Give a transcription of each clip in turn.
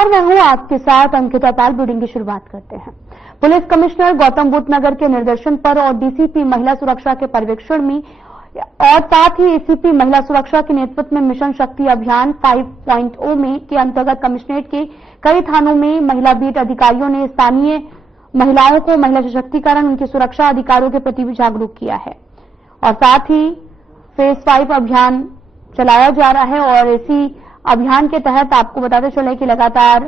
नमस्कार, मैं हूं आपके साथ अंकिता पाल। बुलेटिन की शुरुआत करते हैं। पुलिस कमिश्नर गौतम बुद्ध नगर के निर्देशन पर और डीसीपी महिला सुरक्षा के पर्यवेक्षण में और साथ ही एसीपी महिला सुरक्षा के नेतृत्व में मिशन शक्ति अभियान 5.0 में के अंतर्गत कमिश्नरेट के कई थानों में महिला बीट अधिकारियों ने स्थानीय महिलाओं को महिला सशक्तिकरण, उनकी सुरक्षा अधिकारों के प्रति भी जागरूक किया है और साथ ही फेस 5 अभियान चलाया जा रहा है। और इसी अभियान के तहत आपको बताते चले कि लगातार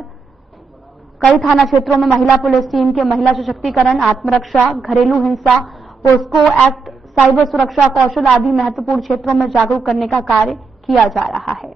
कई थाना क्षेत्रों में महिला पुलिस टीम के महिला सशक्तिकरण, आत्मरक्षा, घरेलू हिंसा, पोस्को एक्ट, साइबर सुरक्षा कौशल आदि महत्वपूर्ण क्षेत्रों में जागरूक करने का कार्य किया जा रहा है।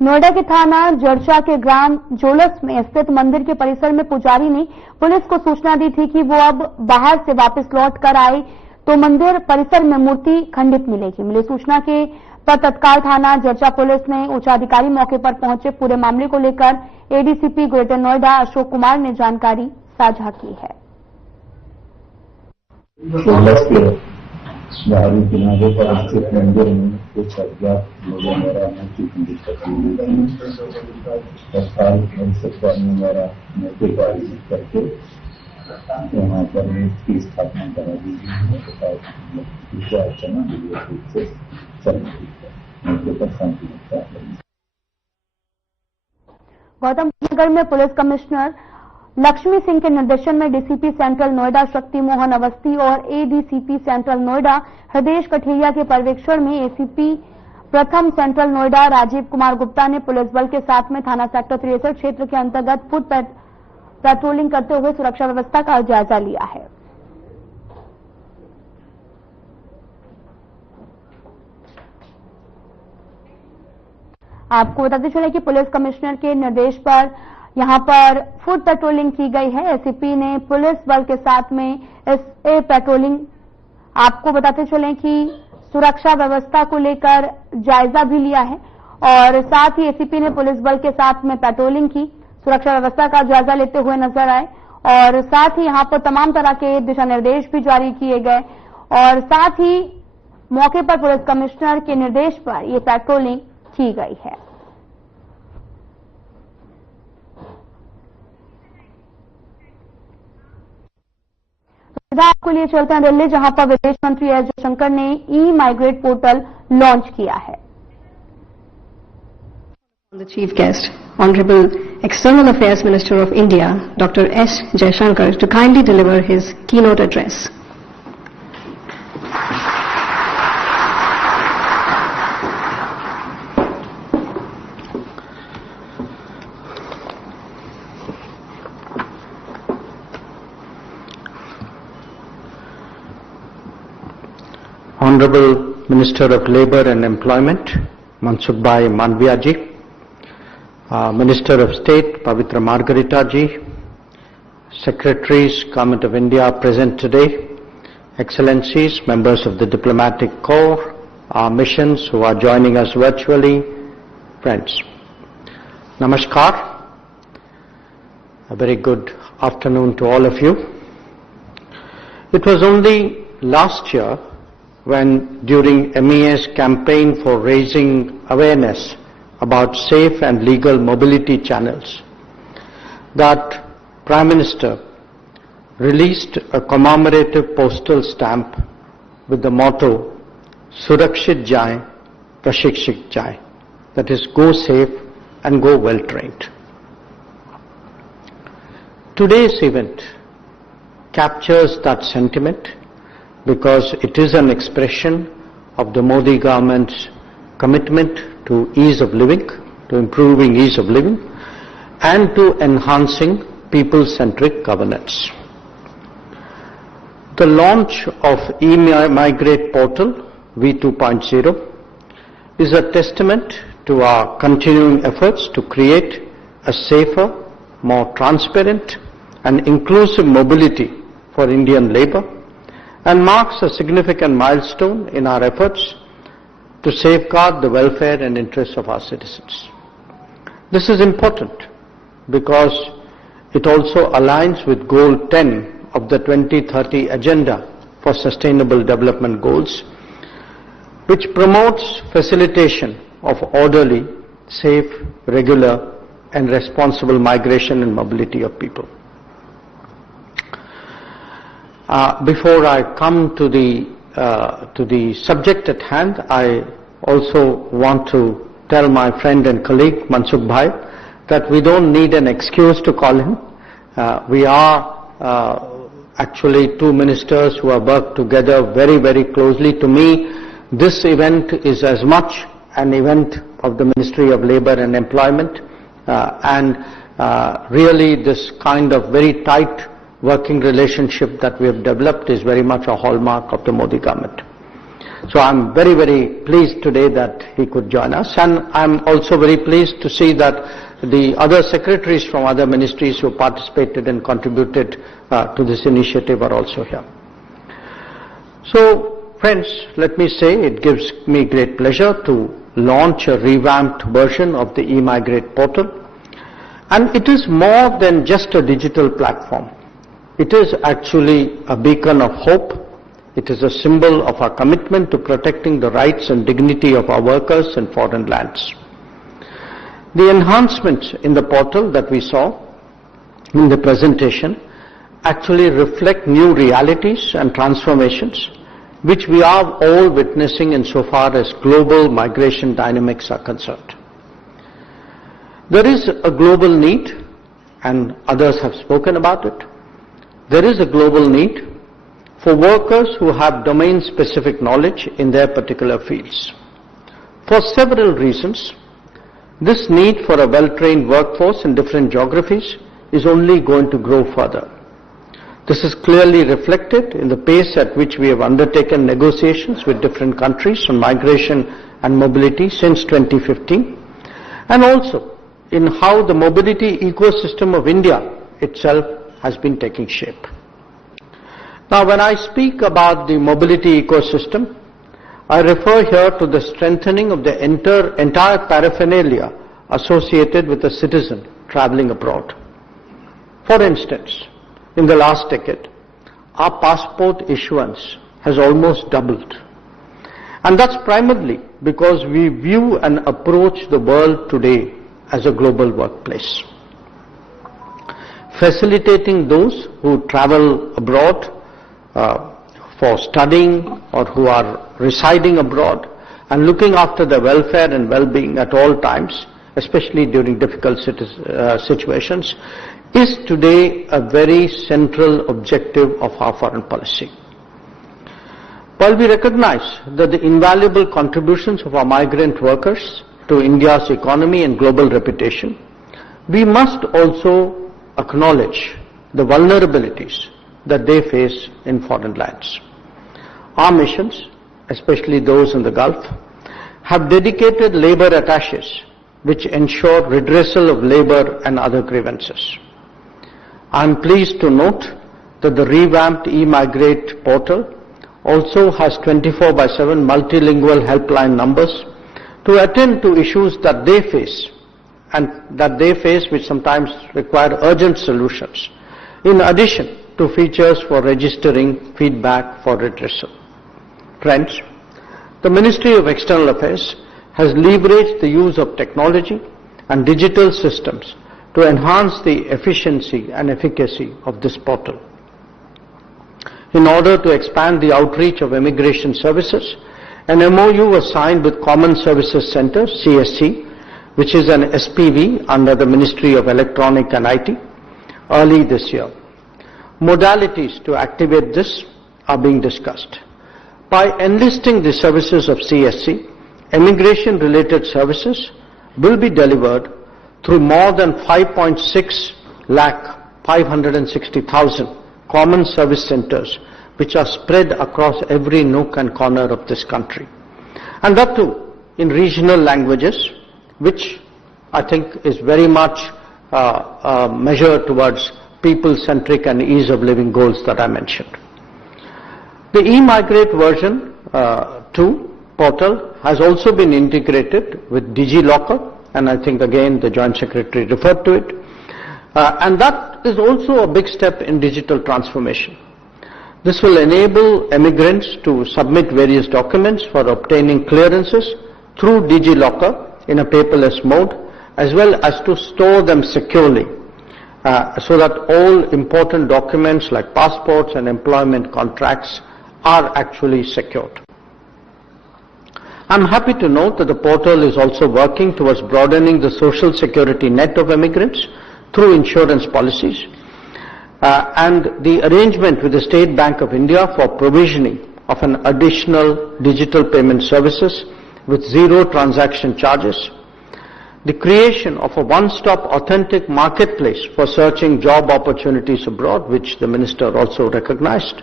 नोएडा के थाना जड़चा के ग्राम जोलस में स्थित मंदिर के परिसर में पुजारी ने पुलिस को सूचना दी थी कि वो अब बाहर से वापस लौट कर आए तो मंदिर परिसर में मूर्ति खंडित मिलेगी। मिली सूचना के पर तत्काल थाना जड़चा पुलिस ने उच्चाधिकारी मौके पर पहुंचे पूरे मामले को लेकर एडीसीपी ग्रेटर नोएडा अशोक कुमार ने जानकारी साझा की है। बाहरी किनारे पर स्थित मंदिर में कुछ अज्ञात लोगों द्वारा मूर्ति खंडित द्वारा मूर्ति का आयोजित करके यहाँ पर मूर्ति की स्थापना करा दी गई है तथा पूजा अर्चना विधिवत रूप से चल रही है। मौके पर शांति गौतम नगर में पुलिस कमिश्नर लक्ष्मी सिंह के निर्देशन में डीसीपी सेंट्रल नोएडा शक्ति मोहन अवस्थी और एडीसीपी सेंट्रल नोएडा हृदय कठेरिया के पर्यवेक्षण में एसीपी प्रथम सेंट्रल नोएडा राजीव कुमार गुप्ता ने पुलिस बल के साथ में थाना सेक्टर 63 क्षेत्र के अंतर्गत फुट पेट्रोलिंग करते हुए सुरक्षा व्यवस्था का जायजा लिया है। आपको बताते चले कि पुलिस कमिश्नर के निर्देश पर यहां पर फुट पेट्रोलिंग की गई है। एसीपी ने पुलिस बल के साथ में इस पेट्रोलिंग आपको बताते चले कि सुरक्षा व्यवस्था को लेकर जायजा भी लिया है और साथ ही एसीपी ने पुलिस बल के साथ में पेट्रोलिंग की, सुरक्षा व्यवस्था का जायजा लेते हुए नजर आए और साथ ही यहां पर तमाम तरह के दिशा निर्देश भी जारी किए गए और साथ ही मौके पर पुलिस कमिश्नर के निर्देश पर यह पेट्रोलिंग की गई है। आपको लिए चलते हैं दिल्ली, जहां पर विदेश मंत्री एस जयशंकर ने ई माइग्रेट पोर्टल लॉन्च किया है। The Chief Guest, Honorable External Affairs Minister of India, Dr. S. Jaishankar, to kindly deliver his keynote address. Honorable Minister of Labour and Employment, Mansukh Bhai Manviya ji, Minister of State, Pavitra Margarita ji, Secretaries, Government of India present today, Excellencies, members of the Diplomatic Corps, our missions who are joining us virtually, friends. Namaskar. A very good afternoon to all of you. It was only last year when during MEA's campaign for raising awareness about safe and legal mobility channels that Prime Minister released a commemorative postal stamp with the motto Surakshit Jaye, Prashikshit Jaye, that is, go safe and go well trained. Today's event captures that sentiment because it is an expression of the Modi government's commitment to ease of living, to improving ease of living, and to enhancing people-centric governance. The launch of e-Migrate portal V2.0 is a testament to our continuing efforts to create a safer, more transparent and inclusive mobility for Indian labour, and marks a significant milestone in our efforts to safeguard the welfare and interests of our citizens. This is important because it also aligns with Goal 10 of the 2030 Agenda for Sustainable Development Goals, which promotes facilitation of orderly, safe, regular and responsible migration and mobility of people. Before I come to the subject at hand, I also want to tell my friend and colleague Mansukh Bhai that we don't need an excuse to call him. We are actually two ministers who have worked together very, very closely. To me, this event is as much an event of the Ministry of Labour and Employment, and really this kind of very tight working relationship that we have developed is very much a hallmark of the Modi government. So I'm very, very pleased today that he could join us, and I'm also very pleased to see that the other secretaries from other ministries who participated and contributed to this initiative are also here. So friends, let me say it gives me great pleasure to launch a revamped version of the eMigrate portal, and it is more than just a digital platform. It is actually a beacon of hope. It is a symbol of our commitment to protecting the rights and dignity of our workers in foreign lands. The enhancements in the portal that we saw in the presentation actually reflect new realities and transformations which we are all witnessing insofar as global migration dynamics are concerned. There is a global need, and others have spoken about it. There is a global need for workers who have domain-specific knowledge in their particular fields. For several reasons, this need for a well-trained workforce in different geographies is only going to grow further. This is clearly reflected in the pace at which we have undertaken negotiations with different countries on migration and mobility since 2015, and also in how the mobility ecosystem of India itself has been taking shape. Now, when I speak about the mobility ecosystem, I refer here to the strengthening of the entire paraphernalia associated with a citizen traveling abroad. For instance, in the last decade, our passport issuance has almost doubled. And that's primarily because we view and approach the world today as a global workplace. Facilitating those who travel abroad for studying or who are residing abroad and looking after their welfare and well-being at all times, especially during difficult situations, is today a very central objective of our foreign policy. While we recognize that the invaluable contributions of our migrant workers to India's economy and global reputation, we must also acknowledge the vulnerabilities that they face in foreign lands. Our missions, especially those in the Gulf, have dedicated labor attaches which ensure redressal of labor and other grievances. I am pleased to note that the revamped eMigrate portal also has 24/7 multilingual helpline numbers to attend to issues that they face which sometimes require urgent solutions, in addition to features for registering feedback for redressal. Friends, the Ministry of External Affairs has leveraged the use of technology and digital systems to enhance the efficiency and efficacy of this portal. In order to expand the outreach of immigration services, an MOU was signed with Common Services Centre, CSC, which is an SPV under the Ministry of Electronic and IT, early this year. Modalities to activate this are being discussed. By enlisting the services of CSC, immigration-related services will be delivered through more than 560,000 common service centers which are spread across every nook and corner of this country. And that too in regional languages, which I think is very much a measure towards people-centric and ease of living goals that I mentioned. The eMigrate version 2 portal has also been integrated with DigiLocker, and I think again the Joint Secretary referred to it, And that is also a big step in digital transformation. This will enable immigrants to submit various documents for obtaining clearances through DigiLocker in a paperless mode, as well as to store them securely, so that all important documents like passports and employment contracts are actually secured. I'm happy to note that the portal is also working towards broadening the social security net of immigrants through insurance policies, and the arrangement with the State Bank of India for provisioning of an additional digital payment services with zero transaction charges, the creation of a one-stop authentic marketplace for searching job opportunities abroad, which the Minister also recognized,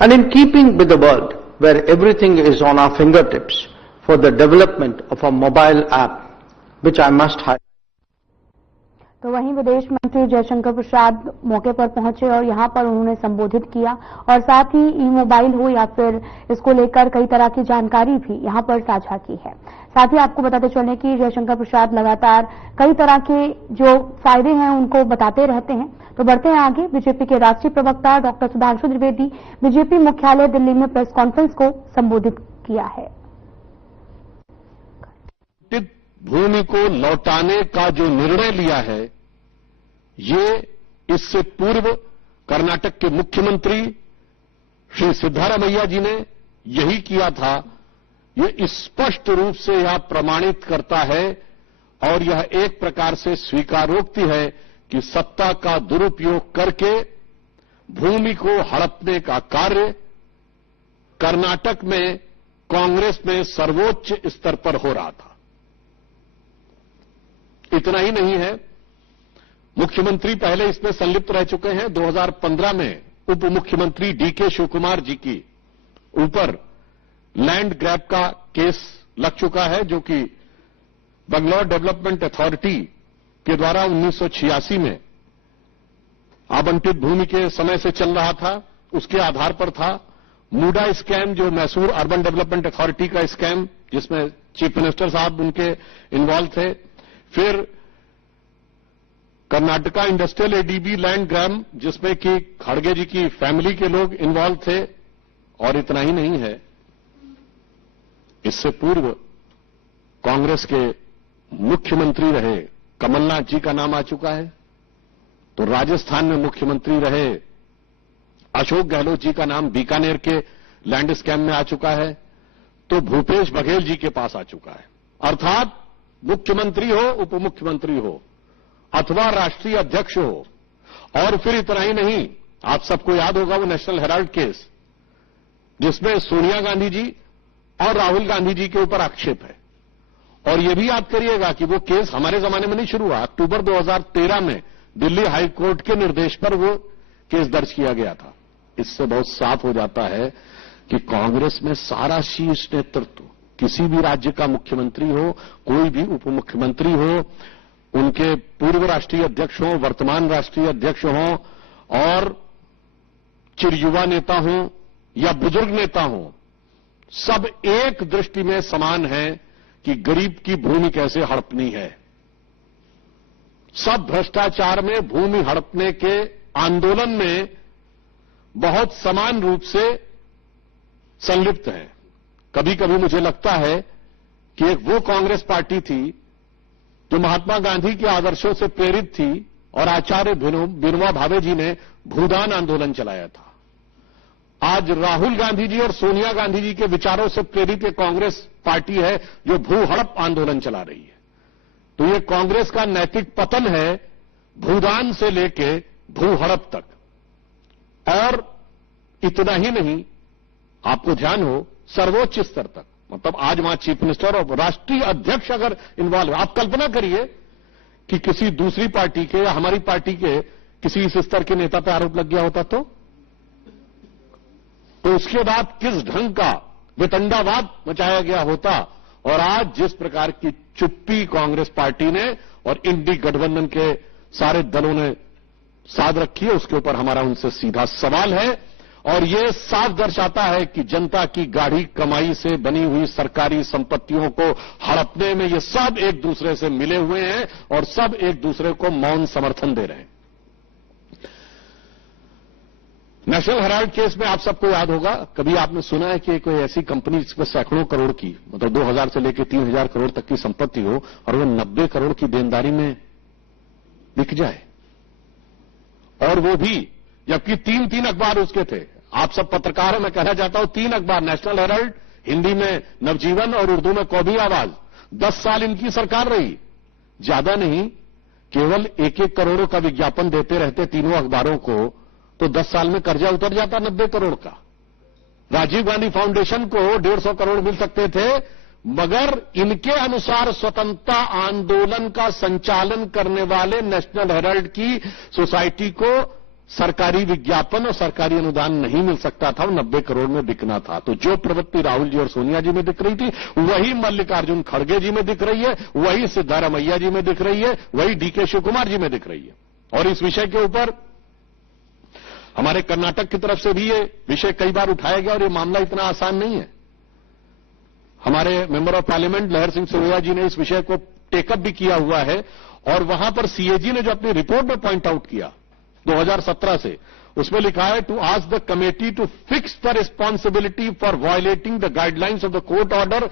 and in keeping with the world where everything is on our fingertips, for the development of a mobile app, which I must highlight. तो वहीं विदेश मंत्री जयशंकर प्रसाद मौके पर पहुंचे और यहां पर उन्होंने संबोधित किया और साथ ही ई मोबाइल हो या फिर इसको लेकर कई तरह की जानकारी भी यहां पर साझा की है। साथ ही आपको बताते चलें कि जयशंकर प्रसाद लगातार कई तरह के जो फायदे हैं उनको बताते रहते हैं। तो बढ़ते हैं आगे। बीजेपी के राष्ट्रीय प्रवक्ता डॉक्टर सुधांशु त्रिवेदी बीजेपी मुख्यालय दिल्ली में प्रेस कॉन्फ्रेंस को संबोधित किया है। भूमि को लौटाने का जो निर्णय लिया है, ये इससे पूर्व कर्नाटक के मुख्यमंत्री श्री सिद्धारमैया जी ने यही किया था। ये स्पष्ट रूप से यह प्रमाणित करता है और यह एक प्रकार से स्वीकारोक्ति है कि सत्ता का दुरुपयोग करके भूमि को हड़पने का कार्य कर्नाटक में कांग्रेस में सर्वोच्च स्तर पर हो रहा था। इतना ही नहीं है, मुख्यमंत्री पहले इसमें संलिप्त रह चुके हैं। 2015 में उप मुख्यमंत्री डीके शिवकुमार जी की ऊपर लैंड ग्रैब का केस लग चुका है, जो कि बंगलौर डेवलपमेंट अथॉरिटी के द्वारा 1986 में आवंटित भूमि के समय से चल रहा था। उसके आधार पर था मूडा स्कैम, जो मैसूर अर्बन डेवलपमेंट अथॉरिटी का स्कैम, जिसमें चीफ मिनिस्टर साहब उनके इन्वॉल्व थे। फिर Karnataka industrial ADB land grab, जिसमें कि खड़गे जी की फैमिली के लोग इन्वॉल्व थे। और इतना ही नहीं है, इससे पूर्व कांग्रेस के मुख्यमंत्री रहे कमलनाथ जी का नाम आ चुका है। तो राजस्थान में मुख्यमंत्री रहे अशोक गहलोत जी का नाम बीकानेर के लैंड स्कैम में आ चुका है। तो भूपेश बघेल जी के पास आ चुका है। अर्थात मुख्यमंत्री हो, उप मुख्यमंत्री हो अथवा राष्ट्रीय अध्यक्ष हो। और फिर इतना ही नहीं, आप सबको याद होगा वो नेशनल हेराल्ड केस, जिसमें सोनिया गांधी जी और राहुल गांधी जी के ऊपर आक्षेप है। और यह भी याद करिएगा कि वो केस हमारे जमाने में नहीं शुरू हुआ, अक्टूबर 2013 में दिल्ली हाई कोर्ट के निर्देश पर वो केस दर्ज किया गया था। इससे बहुत साफ हो जाता है कि कांग्रेस में सारा शीर्ष नेतृत्व, किसी भी राज्य का मुख्यमंत्री हो, कोई भी उप मुख्यमंत्री हो, उनके पूर्व राष्ट्रीय अध्यक्ष हों, वर्तमान राष्ट्रीय अध्यक्ष हों और चिरयुवा नेता हों या बुजुर्ग नेता हों, सब एक दृष्टि में समान है कि गरीब की भूमि कैसे हड़पनी है। सब भ्रष्टाचार में, भूमि हड़पने के आंदोलन में बहुत समान रूप से संलिप्त हैं। कभी कभी मुझे लगता है कि एक वो कांग्रेस पार्टी थी जो महात्मा गांधी के आदर्शों से प्रेरित थी और आचार्य विनोबा भावे जी ने भूदान आंदोलन चलाया था। आज राहुल गांधी जी और सोनिया गांधी जी के विचारों से प्रेरित एक कांग्रेस पार्टी है जो भू हड़प आंदोलन चला रही है। तो ये कांग्रेस का नैतिक पतन है, भूदान से लेके भू हड़प तक। और इतना ही नहीं, आपको ध्यान हो, सर्वोच्च स्तर तक, मतलब आज वहां चीफ मिनिस्टर और राष्ट्रीय अध्यक्ष अगर इन्वॉल्व है। आप कल्पना करिए कि किसी दूसरी पार्टी के या हमारी पार्टी के किसी इस स्तर के नेता पर आरोप लग गया होता तो उसके बाद किस ढंग का वितंडावाद मचाया गया होता। और आज जिस प्रकार की चुप्पी कांग्रेस पार्टी ने और इंडी गठबंधन के सारे दलों ने साध रखी है, उसके ऊपर हमारा उनसे सीधा सवाल है। और ये साफ दर्शाता है कि जनता की गाढ़ी कमाई से बनी हुई सरकारी संपत्तियों को हड़पने में ये सब एक दूसरे से मिले हुए हैं और सब एक दूसरे को मौन समर्थन दे रहे हैं। नेशनल हेराल्ड केस में आप सबको याद होगा, कभी आपने सुना है कि कोई ऐसी कंपनी जिसमें सैकड़ों करोड़ की, मतलब 2000 से लेकर 3000 करोड़ तक की संपत्ति हो और वो 90 करोड़ की देनदारी में बिक जाए, और वो भी जबकि 3 अखबार उसके थे। आप सब पत्रकार हैं, मैं कहना चाहता हूं 3 अखबार, नेशनल हेराल्ड, हिंदी में नवजीवन और उर्दू में कौमी आवाज। 10 साल इनकी सरकार रही, ज्यादा नहीं, केवल 1-1 करोड़ का विज्ञापन देते रहते तीनों अखबारों को, तो 10 साल में कर्जा उतर जाता 90 करोड़ का। राजीव गांधी फाउंडेशन को 150 करोड़ मिल सकते थे, मगर इनके अनुसार स्वतंत्रता आंदोलन का संचालन करने वाले नेशनल हेराल्ड की सोसाइटी को सरकारी विज्ञापन और सरकारी अनुदान नहीं मिल सकता था, वो 90 करोड़ में बिकना था। तो जो प्रवृत्ति राहुल जी और सोनिया जी में दिख रही थी, वही मल्लिकार्जुन खड़गे जी में दिख रही है, वही सिद्धारमैया जी में दिख रही है, वही डीके शिव कुमार जी में दिख रही है। और इस विषय के ऊपर हमारे कर्नाटक की तरफ से भी ये विषय कई बार उठाया गया और ये मामला इतना आसान नहीं है। हमारे मेंबर ऑफ पार्लियामेंट लहर सिंह सिरोया जी ने इस विषय को टेकअप भी किया हुआ है, और वहां पर सीएजी ने जो अपनी रिपोर्ट में पॉइंट आउट किया 2017 से, उसमें लिखा है to ask the committee to fix the responsibility for violating the guidelines of the court order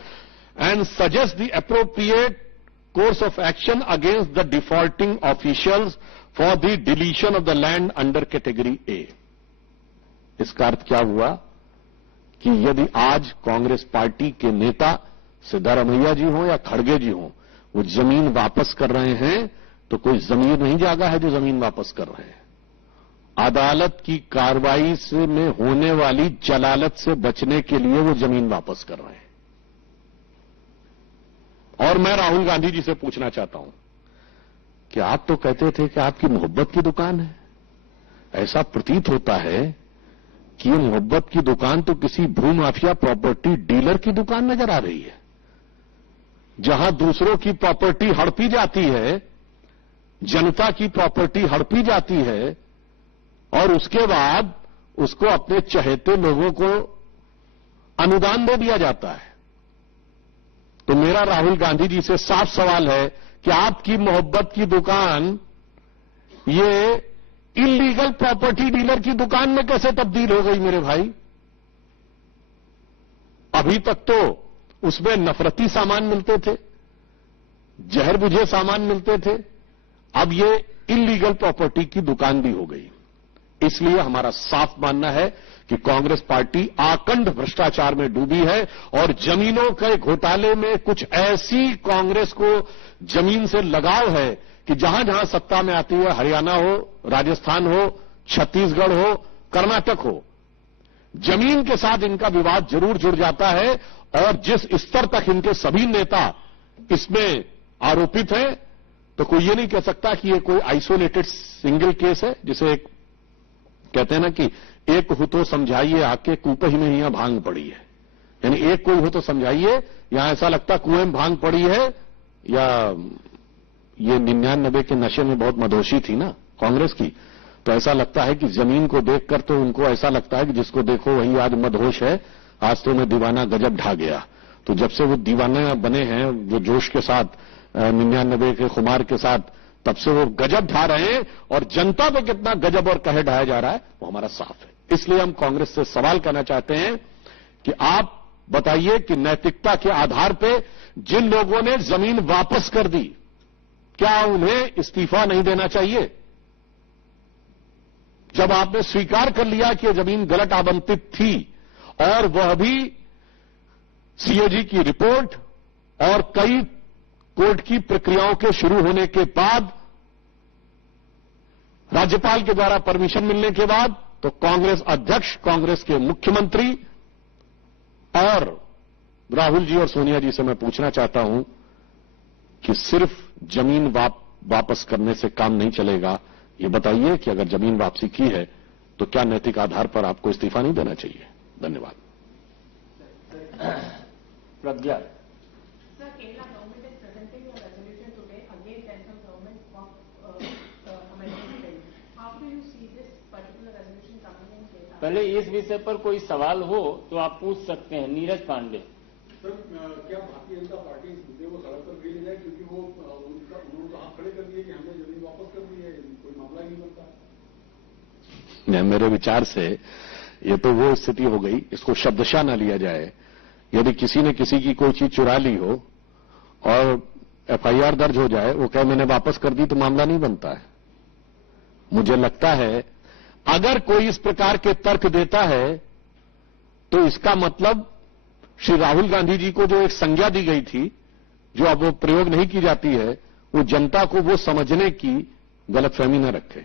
and suggest the appropriate course of action against the defaulting officials for the deletion of the land under category A. इसका अर्थ क्या हुआ कि यदि आज Congress party के नेता सिद्धारमैया जी हों या खड़गे जी हों, वो जमीन वापस कर रहे हैं, तो कोई जमीर नहीं जागा है जो जमीन वापस कर रहे हैं। अदालत की कार्रवाई से में होने वाली जलालत से बचने के लिए वो जमीन वापस कर रहे हैं। और मैं राहुल गांधी जी से पूछना चाहता हूं कि आप तो कहते थे कि आपकी मोहब्बत की दुकान है, ऐसा प्रतीत होता है कि ये मोहब्बत की दुकान तो किसी भूमाफिया प्रॉपर्टी डीलर की दुकान नजर आ रही है, जहां दूसरों की प्रॉपर्टी हड़पी जाती है, जनता की प्रॉपर्टी हड़पी जाती है, और उसके बाद उसको अपने चहेते लोगों को अनुदान दे दिया जाता है। तो मेरा राहुल गांधी जी से साफ सवाल है कि आपकी मोहब्बत की दुकान ये इलीगल प्रॉपर्टी डीलर की दुकान में कैसे तब्दील हो गई मेरे भाई? अभी तक तो उसमें नफरती सामान मिलते थे, जहर बुझे सामान मिलते थे, अब ये इलीगल प्रॉपर्टी की दुकान भी हो गई। इसलिए हमारा साफ मानना है कि कांग्रेस पार्टी आकंठ भ्रष्टाचार में डूबी है, और जमीनों के घोटाले में कुछ ऐसी कांग्रेस को जमीन से लगाव है कि जहां जहां सत्ता में आती है, हरियाणा हो, राजस्थान हो, छत्तीसगढ़ हो, कर्नाटक हो, जमीन के साथ इनका विवाद जरूर जुड़ जाता है। और जिस स्तर तक इनके सभी नेता इसमें आरोपित हैं, तो कोई ये नहीं कह सकता कि ये कोई आइसोलेटेड सिंगल केस है, जिसे एक कहते हैं ना कि एक हो तो समझाइए आके कूपही में यहां भांग पड़ी है, यानी एक कोई हो तो समझाइए, यहां ऐसा लगता कुएं में भांग पड़ी है, या ये 99 के नशे में बहुत मदहोशी थी ना कांग्रेस की, तो ऐसा लगता है कि जमीन को देखकर तो उनको ऐसा लगता है कि जिसको देखो वही आज मदहोश है, आज तो मैं दीवाना गजब ढा गया। तो जब से वो दीवाना बने हैं, जो जोश के साथ 99 के खुमार के साथ, तब से वो गजब ढा रहे हैं, और जनता पे कितना गजब और कहर ढाया जा रहा है वो हमारा साफ है। इसलिए हम कांग्रेस से सवाल करना चाहते हैं कि आप बताइए कि नैतिकता के आधार पर जिन लोगों ने जमीन वापस कर दी, क्या उन्हें इस्तीफा नहीं देना चाहिए? जब आपने स्वीकार कर लिया कि यह जमीन गलत आवंटित थी, और वह भी सीएजी की रिपोर्ट और कई कोर्ट की प्रक्रियाओं के शुरू होने के बाद, राज्यपाल के द्वारा परमिशन मिलने के बाद, तो कांग्रेस अध्यक्ष, कांग्रेस के मुख्यमंत्री और राहुल जी और सोनिया जी से मैं पूछना चाहता हूं कि सिर्फ जमीन वापस करने से काम नहीं चलेगा। ये बताइए कि अगर जमीन वापसी की है तो क्या नैतिक आधार पर आपको इस्तीफा नहीं देना चाहिए? धन्यवाद। प्रज्ञा। Sir, Kerala government is presenting a resolution today against central government of amendment bill. How do you see this particular resolution coming in Kerala? पहले इस विषय पर कोई सवाल हो तो आप पूछ सकते हैं। नीरज पांडे। सर, क्या भारतीय जनता पार्टी इस मुद्दे को सड़क पर ले जाए, क्योंकि वो उन्होंने तो हाथ खड़े कर दिए कि हमने जमीन वापस कर दी है, कोई मामला ही नहीं बनता। मेरे विचार से ये तो वो स्थिति हो गई, इसको शब्दशः न लिया जाए। यदि किसी ने किसी की कोई चीज चुरा ली हो और एफआईआर दर्ज हो जाए, वो कहे मैंने वापस कर दी, तो मामला नहीं बनता है। मुझे लगता है अगर कोई इस प्रकार के तर्क देता है तो इसका मतलब श्री राहुल गांधी जी को जो एक संज्ञा दी गई थी, जो अब वो प्रयोग नहीं की जाती है, वो जनता को वो समझने की गलतफहमी न रखे।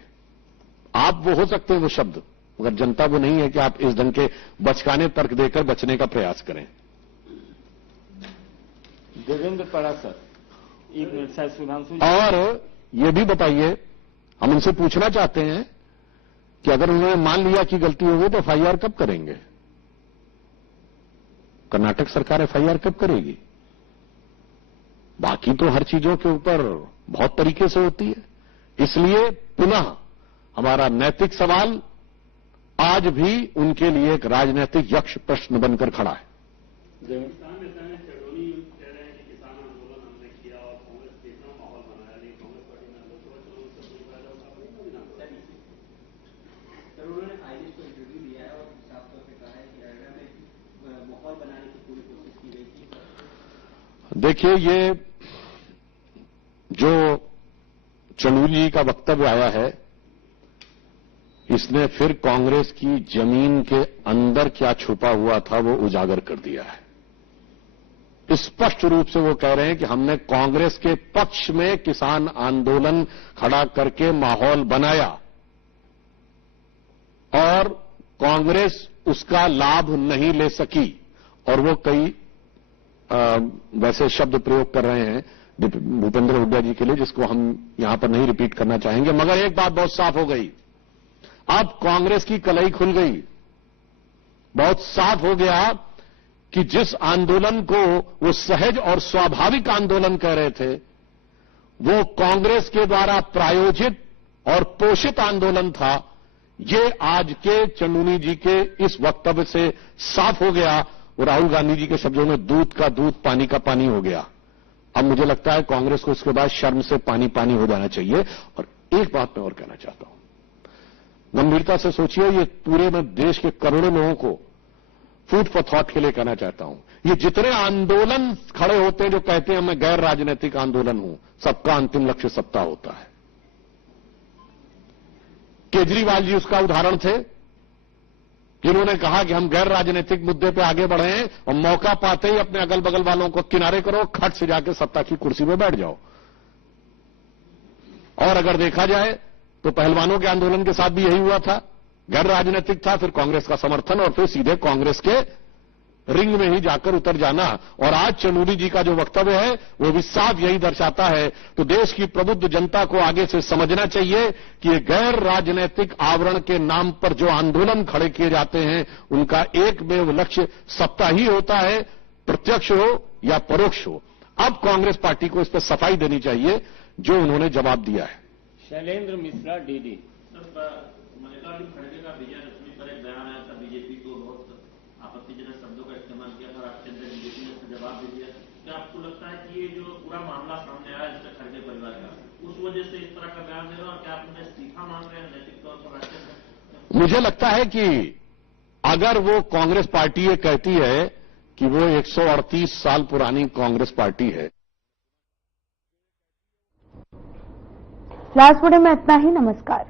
आप वो हो सकते हैं वो शब्द, मगर जनता वो नहीं है कि आप इस ढंग के बचकाने तर्क देकर बचने का प्रयास करें। देवेंद्र पड़ा सर, एक मिनट शायद सुधांशु। और ये भी बताइए, हम उनसे पूछना चाहते हैं कि अगर उन्होंने मान लिया कि गलती हो गई तो एफआईआर कब करेंगे? कर्नाटक सरकार एफआईआर कब करेगी? बाकी तो हर चीजों के ऊपर बहुत तरीके से होती है। इसलिए पुनः हमारा नैतिक सवाल आज भी उनके लिए एक राजनैतिक यक्ष प्रश्न बनकर खड़ा है। देखिए, ये जो चंदूरी जी का वक्तव्य आया है, इसने फिर कांग्रेस की जमीन के अंदर क्या छुपा हुआ था वो उजागर कर दिया है। स्पष्ट रूप से वो कह रहे हैं कि हमने कांग्रेस के पक्ष में किसान आंदोलन खड़ा करके माहौल बनाया और कांग्रेस उसका लाभ नहीं ले सकी। और वो कई वैसे शब्द प्रयोग कर रहे हैं भूपेंद्र हुड्डा जी के लिए, जिसको हम यहां पर नहीं रिपीट करना चाहेंगे। मगर एक बात बहुत साफ हो गई, अब कांग्रेस की कलई खुल गई। बहुत साफ हो गया कि जिस आंदोलन को वो सहज और स्वाभाविक आंदोलन कह रहे थे, वो कांग्रेस के द्वारा प्रायोजित और पोषित आंदोलन था। ये आज के चंदूनी जी के इस वक्तव्य से साफ हो गया। और राहुल गांधी जी के शब्दों में दूध का दूध, पानी का पानी हो गया। अब मुझे लगता है कांग्रेस को इसके बाद शर्म से पानी पानी हो जाना चाहिए। और एक बात मैं और कहना चाहता हूं, गंभीरता से सोचिए, ये पूरे मैं देश के करोड़ों लोगों को फूड फॉर थॉट के लिए कहना चाहता हूं, ये जितने आंदोलन खड़े होते हैं जो कहते हैं मैं गैर राजनीतिक आंदोलन हूं, सबका अंतिम लक्ष्य सत्ता होता है। केजरीवाल जी उसका उदाहरण थे, जिन्होंने कहा कि हम गैर राजनीतिक मुद्दे पे आगे बढ़े हैं और मौका पाते ही अपने अगल बगल वालों को किनारे करो, खट से जाके सत्ता की कुर्सी पे बैठ जाओ। और अगर देखा जाए तो पहलवानों के आंदोलन के साथ भी यही हुआ था, गैर राजनीतिक था, फिर कांग्रेस का समर्थन और फिर सीधे कांग्रेस के रिंग में ही जाकर उतर जाना। और आज चंदूरी जी का जो वक्तव्य है वो भी साफ यही दर्शाता है। तो देश की प्रबुद्ध जनता को आगे से समझना चाहिए कि ये गैर राजनीतिक आवरण के नाम पर जो आंदोलन खड़े किए जाते हैं, उनका एकमेव लक्ष्य सत्ता ही होता है, प्रत्यक्ष हो या परोक्ष हो। अब कांग्रेस पार्टी को इस पर सफाई देनी चाहिए जो उन्होंने जवाब दिया है। शैलेंद्र मिश्रा, डीडी। मल्लिकार्जुन खड़गे का विजयदशमी पर एक बयान आया था, बीजेपी को बहुत आपत्तिजनक शब्दों का इस्तेमाल किया था और आपके अंदर बीजेपी ने उसका जवाब दे दिया। क्या आपको लगता है कि ये जो पूरा मामला सामने आया जिसका खड़गे परिवार का, उस वजह से इस तरह का बयान दे रहे हैं और क्या आप उन्हें इस्तीफा मांग रहे हैं नैतिक तौर पर राज्य? मुझे लगता है कि अगर वो कांग्रेस पार्टी ये कहती है कि वो 138 साल पुरानी कांग्रेस पार्टी है। लास्ट वीडियो में इतना ही। नमस्कार।